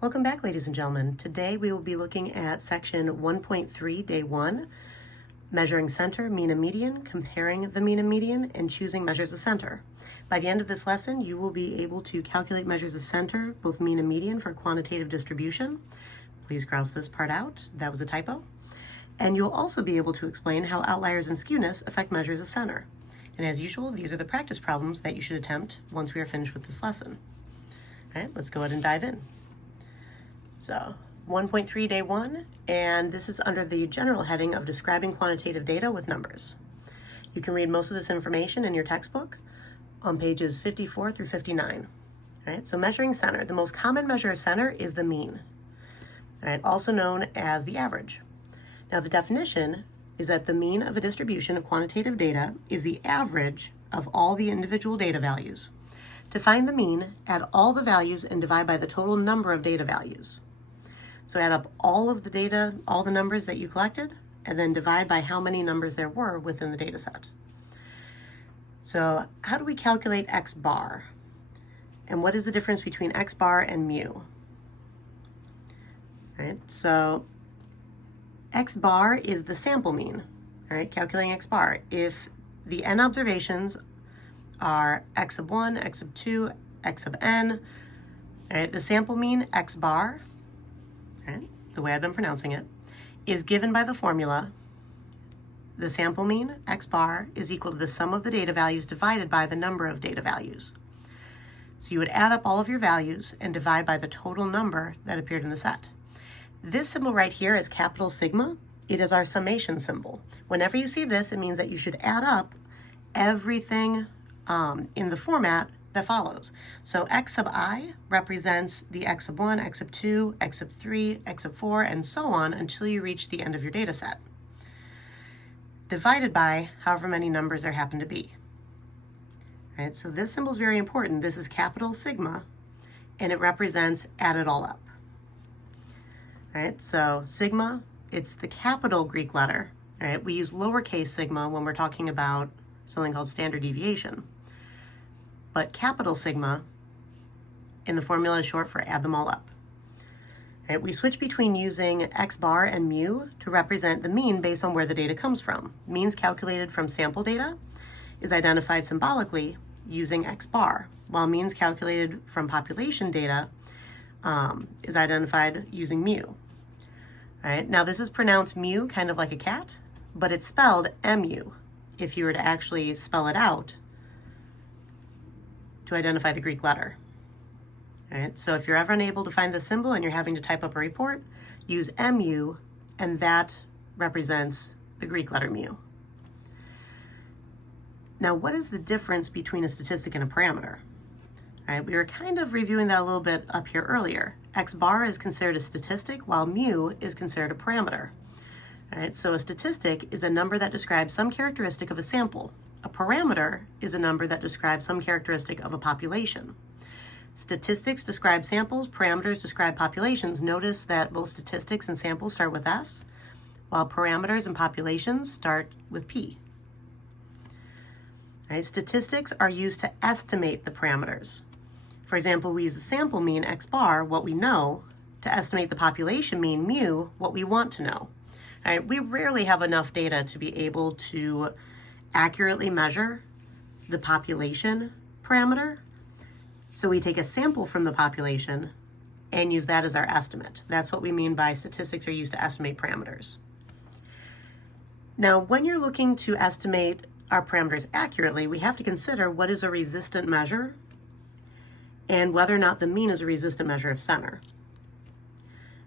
Welcome back, ladies and gentlemen. Today we will be looking at section 1.3, day 1, measuring center, mean, and median, comparing the mean and median, and choosing measures of center. By the end of this lesson, you will be able to calculate measures of center, both mean and median, for quantitative distribution. Please cross this part out. That was a typo. And you'll also be able to explain how outliers and skewness affect measures of center. And as usual, these are the practice problems that you should attempt once we are finished with this lesson. All right, let's go ahead and dive in. So 1.3 day 1, and this is under the general heading of describing quantitative data with numbers. You can read most of this information in your textbook on pages 54 through 59. All right, so measuring center. The most common measure of center is the mean, all right, also known as the average. Now the definition is that the mean of a distribution of quantitative data is the average of all the individual data values. To find the mean, add all the values and divide by the total number of data values. So add up all of the data, all the numbers that you collected, and then divide by how many numbers there were within the data set. So how do we calculate X bar? And what is the difference between X bar and mu? Right, so X bar is the sample mean, all right, calculating X bar. If the n observations are X sub 1, X sub 2, X sub n, all right, the sample mean X bar, right, the way I've been pronouncing it, is given by the formula. The sample mean, X bar, is equal to the sum of the data values divided by the number of data values. So you would add up all of your values and divide by the total number that appeared in the set. This symbol right here is capital sigma. It is our summation symbol. Whenever you see this, it means that you should add up everything in the format that follows. So X sub I represents the X sub 1, X sub 2, X sub 3, X sub 4, and so on until you reach the end of your data set, divided by however many numbers there happen to be. All right, so this symbol is very important. This is capital sigma, and it represents add it all up. All right, so sigma, it's the capital Greek letter. All right, we use lowercase sigma when we're talking about something called standard deviation. But capital sigma in the formula is short for add them all up. All right, we switch between using X bar and mu to represent the mean based on where the data comes from. Means calculated from sample data is identified symbolically using X bar, while means calculated from population data is identified using mu. All right, now this is pronounced mu, kind of like a cat, but it's spelled mu if you were to actually spell it out to identify the Greek letter. All right, so if you're ever unable to find the symbol and you're having to type up a report, use mu, and that represents the Greek letter mu. Now, what is the difference between a statistic and a parameter? All right, we were kind of reviewing that a little bit up here earlier. X bar is considered a statistic, while mu is considered a parameter. All right, so a statistic is a number that describes some characteristic of a sample. A parameter is a number that describes some characteristic of a population. Statistics describe samples, parameters describe populations. Notice that both statistics and samples start with S, while parameters and populations start with P. All right, statistics are used to estimate the parameters. For example, we use the sample mean, X bar, what we know, to estimate the population mean, mu, what we want to know. All right, we rarely have enough data to be able to accurately measure the population parameter. So we take a sample from the population and use that as our estimate. That's what we mean by statistics are used to estimate parameters. Now, when you're looking to estimate our parameters accurately, we have to consider what is a resistant measure and whether or not the mean is a resistant measure of center.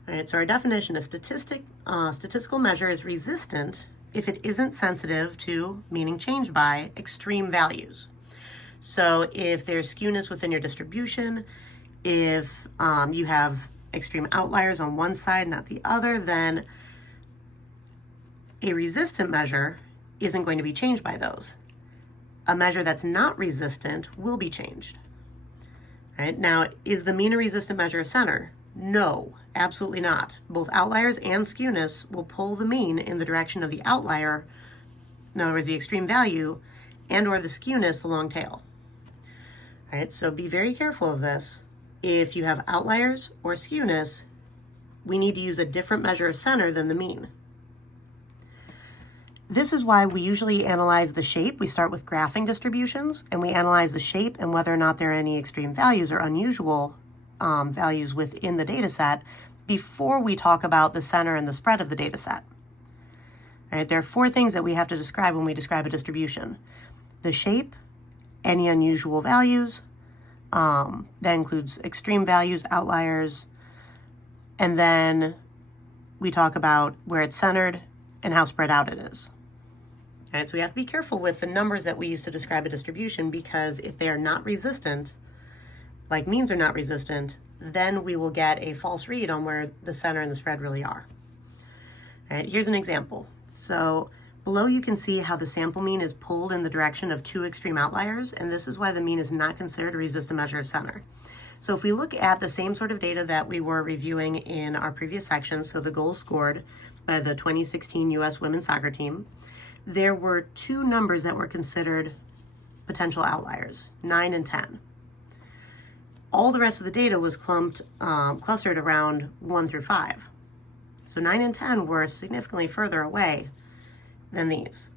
All right, so our definition of statistical measure is resistant if it isn't sensitive to, meaning changed by, extreme values. So if there's skewness within your distribution, if you have extreme outliers on one side, not the other, then a resistant measure isn't going to be changed by those. A measure that's not resistant will be changed. All right, now, is the mean a resistant measure of center? No, absolutely not. Both outliers and skewness will pull the mean in the direction of the outlier, in other words, the extreme value, and or the skewness, the long tail. All right, so be very careful of this. if you have outliers or skewness, we need to use a different measure of center than the mean. This is why we usually analyze the shape. We start with graphing distributions, and we analyze the shape and whether or not there are any extreme values or unusual values within the data set before we talk about the center and the spread of the data set. Right? There are 4 things that we have to describe when we describe a distribution: the shape, any unusual values, that includes extreme values, outliers, and then we talk about where it's centered and how spread out it is. All right, so we have to be careful with the numbers that we use to describe a distribution, because if they are not resistant, like means are not resistant, then we will get a false read on where the center and the spread really are. All right, here's an example. So below you can see how the sample mean is pulled in the direction of 2 extreme outliers, and this is why the mean is not considered to resist a measure of center. So if we look at the same sort of data that we were reviewing in our previous section, so the goals scored by the 2016 U.S. women's soccer team, there were 2 numbers that were considered potential outliers, 9 and 10. All the rest of the data was clustered around 1 through 5. So 9 and 10 were significantly further away than these.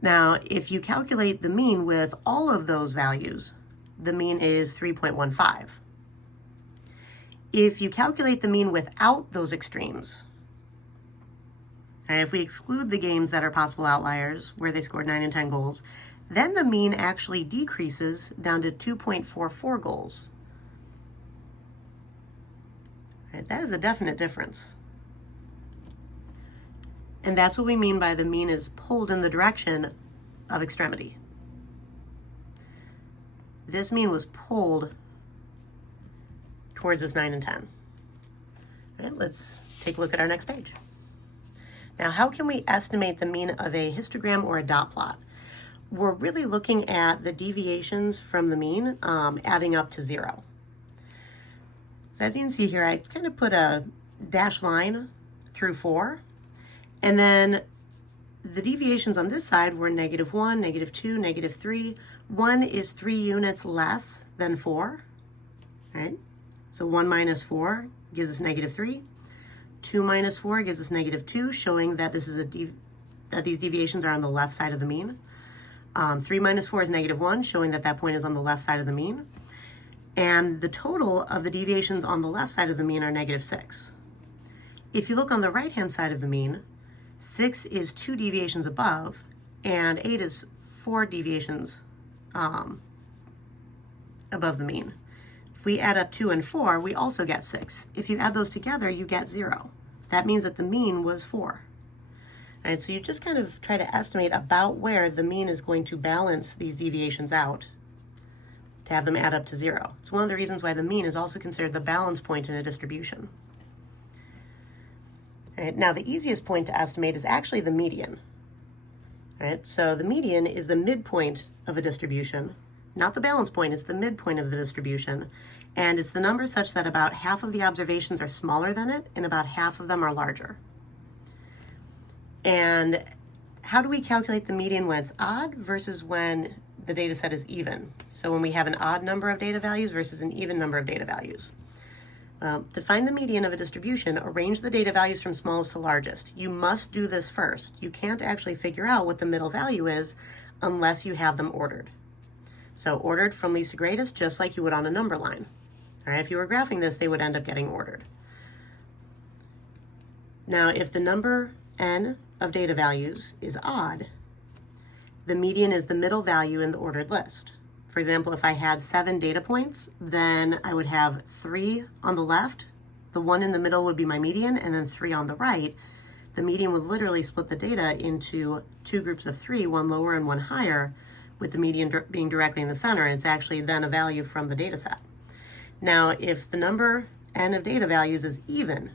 Now, if you calculate the mean with all of those values, the mean is 3.15. If you calculate the mean without those extremes, and if we exclude the games that are possible outliers where they scored 9 and 10 goals, then the mean actually decreases down to 2.44 goals. Right, that is a definite difference. And that's what we mean by the mean is pulled in the direction of extremity. This mean was pulled towards this 9 and 10. All right, let's take a look at our next page. Now, how can we estimate the mean of a histogram or a dot plot? We're really looking at the deviations from the mean adding up to 0. So as you can see here, I kind of put a dashed line through 4, and then the deviations on this side were -1, -2, -3. 1 is 3 units less than 4, right? So 1 minus 4 gives us -3. 2 minus 4 gives us -2, showing that this is that these deviations are on the left side of the mean. 3 minus 4 is -1, showing that that point is on the left side of the mean. And the total of the deviations on the left side of the mean are -6. If you look on the right-hand side of the mean, 6 is 2 deviations above, and 8 is 4 deviations above the mean. If we add up 2 and 4, we also get 6. If you add those together, you get 0. That means that the mean was 4. All right, so you just kind of try to estimate about where the mean is going to balance these deviations out to have them add up to 0. It's one of the reasons why the mean is also considered the balance point in a distribution. All right, now the easiest point to estimate is actually the median. All right, so the median is the midpoint of a distribution, not the balance point, it's the midpoint of the distribution, and it's the number such that about half of the observations are smaller than it and about half of them are larger. And how do we calculate the median when it's odd versus when the data set is even? So when we have an odd number of data values versus an even number of data values. To find the median of a distribution, arrange the data values from smallest to largest. You must do this first. You can't actually figure out what the middle value is unless you have them ordered. So ordered from least to greatest, just like you would on a number line. All right, if you were graphing this, they would end up getting ordered. Now, if the number n of data values is odd, the median is the middle value in the ordered list. For example, if I had 7 data points, then I would have 3 on the left, the 1 in the middle would be my median, and then 3 on the right. The median would literally split the data into 2 groups of 3, one lower and one higher, with the median being directly in the center, and it's actually then a value from the data set. Now, if the number n of data values is even,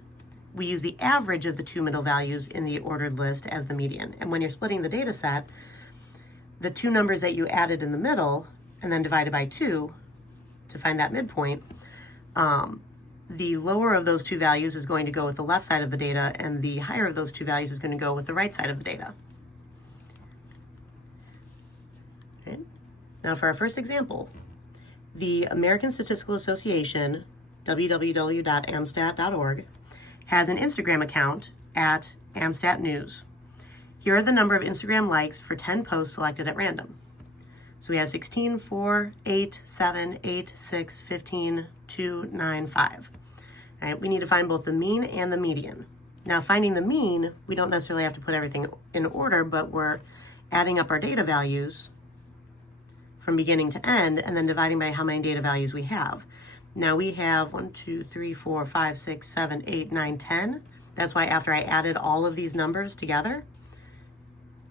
we use the average of the 2 middle values in the ordered list as the median. And when you're splitting the data set, the 2 numbers that you added in the middle and then divided by 2 to find that midpoint, the lower of those 2 values is going to go with the left side of the data, and the higher of those 2 values is going to go with the right side of the data. Okay. Now for our first example, The American Statistical Association, www.amstat.org, has an Instagram account at Amstat News. Here are the number of Instagram likes for 10 posts selected at random. So we have 16, 4, 8, 7, 8, 6, 15, 2, 9, 5. All right, we need to find both the mean and the median. Now, finding the mean, we don't necessarily have to put everything in order, but we're adding up our data values from beginning to end and then dividing by how many data values we have. Now we have 1, 2, 3, 4, 5, 6, 7, 8, 9, 10. That's why after I added all of these numbers together,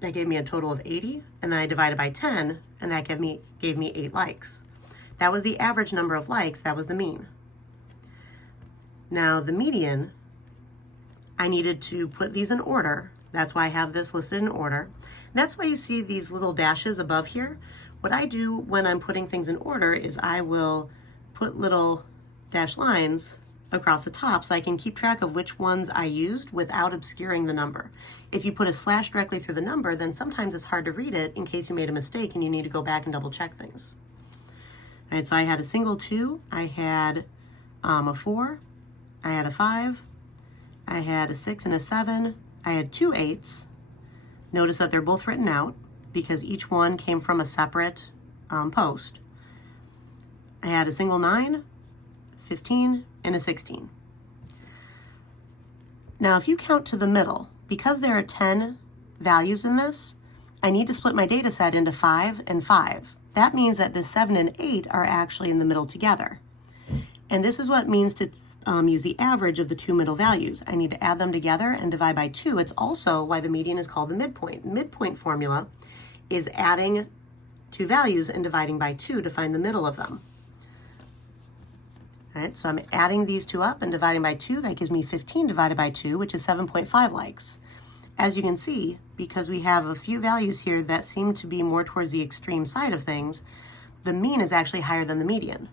that gave me a total of 80, and then I divided by 10, and that gave me 8 likes. That was the average number of likes, that was the mean. Now the median, I needed to put these in order. That's why I have this listed in order. And that's why you see these little dashes above here. What I do when I'm putting things in order is I will put little dash lines across the top so I can keep track of which ones I used without obscuring the number. If you put a slash directly through the number, then sometimes it's hard to read it in case you made a mistake and you need to go back and double check things. All right, so I had a single 2, I had a 4, I had a 5, I had a 6 and a 7, I had 2 8s. Notice that they're both written out because each one came from a separate post. I had a single 9, 15, and a 16. Now, if you count to the middle, because there are 10 values in this, I need to split my data set into 5 and 5. That means that the 7 and 8 are actually in the middle together. And this is what it means to use the average of the two middle values. I need to add them together and divide by 2. It's also why the median is called the midpoint. Midpoint formula is adding two values and dividing by 2 to find the middle of them. All right, so I'm adding these two up and dividing by 2. That gives me 15 divided by 2, which is 7.5 likes. As you can see, because we have a few values here that seem to be more towards the extreme side of things, the mean is actually higher than the median.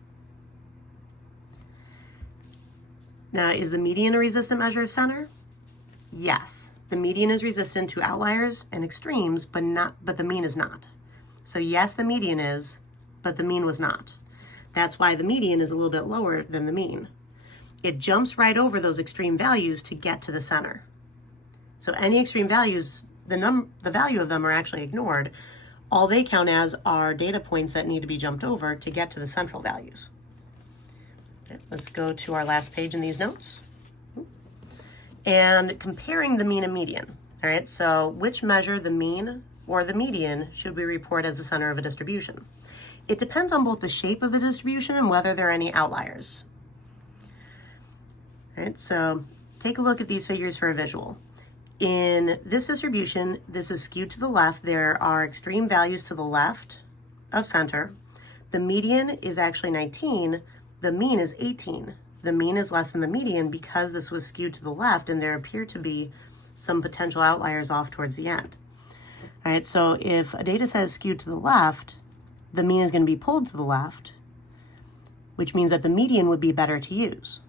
Now, is the median a resistant measure of center? Yes, the median is resistant to outliers and extremes, but the mean is not. So yes, the median is, but the mean was not. That's why the median is a little bit lower than the mean. It jumps right over those extreme values to get to the center. So any extreme values, the value of them are actually ignored. All they count as are data points that need to be jumped over to get to the central values. Okay, let's go to our last page in these notes. And comparing the mean and median. All right, so which measure, the mean or the median, should we report as the center of a distribution? It depends on both the shape of the distribution and whether there are any outliers. All right, so take a look at these figures for a visual. In this distribution, this is skewed to the left. There are extreme values to the left of center. The median is actually 19. The mean is 18. The mean is less than the median because this was skewed to the left and there appear to be some potential outliers off towards the end. All right, so if a data set is skewed to the left, the mean is going to be pulled to the left, which means that the median would be better to use.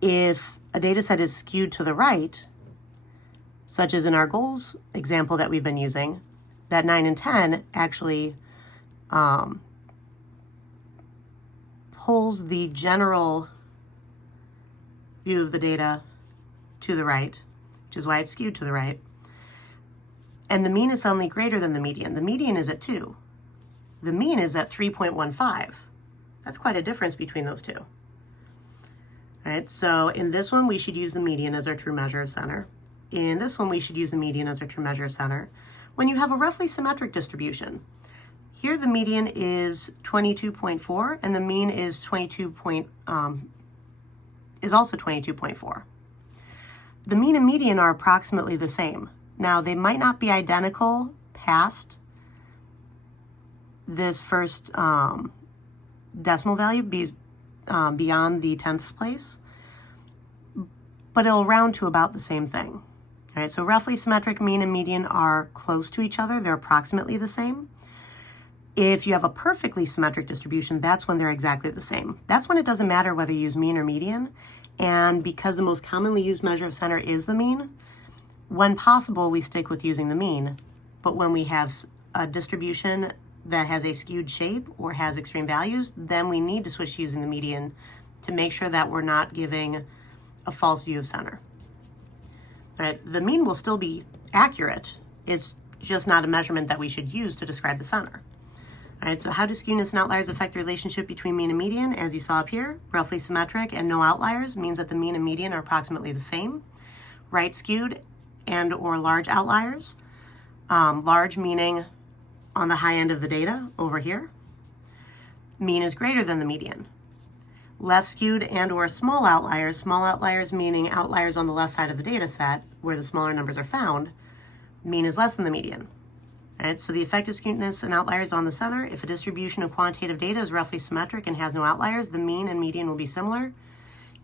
If a data set is skewed to the right, such as in our goals example that we've been using, that 9 and 10 actually pulls the general view of the data to the right, which is why it's skewed to the right. And the mean is suddenly greater than the median. The median is at 2. The mean is at 3.15. That's quite a difference between those two. All right, so in this one, we should use the median as our true measure of center. In this one, we should use the median as our true measure of center. When you have a roughly symmetric distribution, here the median is 22.4 and the mean is also 22.4. The mean and median are approximately the same. Now, they might not be identical past this first decimal value beyond the 10th place, but it'll round to about the same thing. All right, so roughly symmetric mean and median are close to each other. They're approximately the same. If you have a perfectly symmetric distribution, that's when they're exactly the same. That's when it doesn't matter whether you use mean or median. And because the most commonly used measure of center is the mean, when possible, we stick with using the mean. But when we have a distribution that has a skewed shape or has extreme values, then we need to switch to using the median to make sure that we're not giving a false view of center. All right, the mean will still be accurate. It's just not a measurement that we should use to describe the center. All right, so how do skewness and outliers affect the relationship between mean and median? As you saw up here, roughly symmetric and no outliers means that the mean and median are approximately the same. Right skewed and or large outliers, large meaning on the high end of the data over here, mean is greater than the median. Left skewed and or small outliers meaning outliers on the left side of the data set where the smaller numbers are found, mean is less than the median. All right, so the effective skewness and outliers on the center, if a distribution of quantitative data is roughly symmetric and has no outliers, the mean and median will be similar.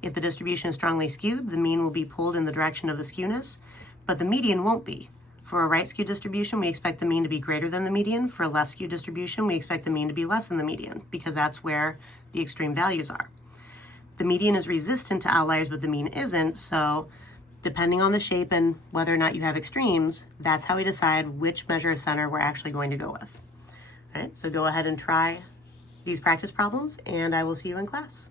If the distribution is strongly skewed, the mean will be pulled in the direction of the skewness, but the median won't be. For a right skewed distribution, we expect the mean to be greater than the median. For a left skewed distribution, we expect the mean to be less than the median because that's where the extreme values are. The median is resistant to outliers, but the mean isn't, so depending on the shape and whether or not you have extremes, that's how we decide which measure of center we're actually going to go with. All right, so go ahead and try these practice problems, and I will see you in class.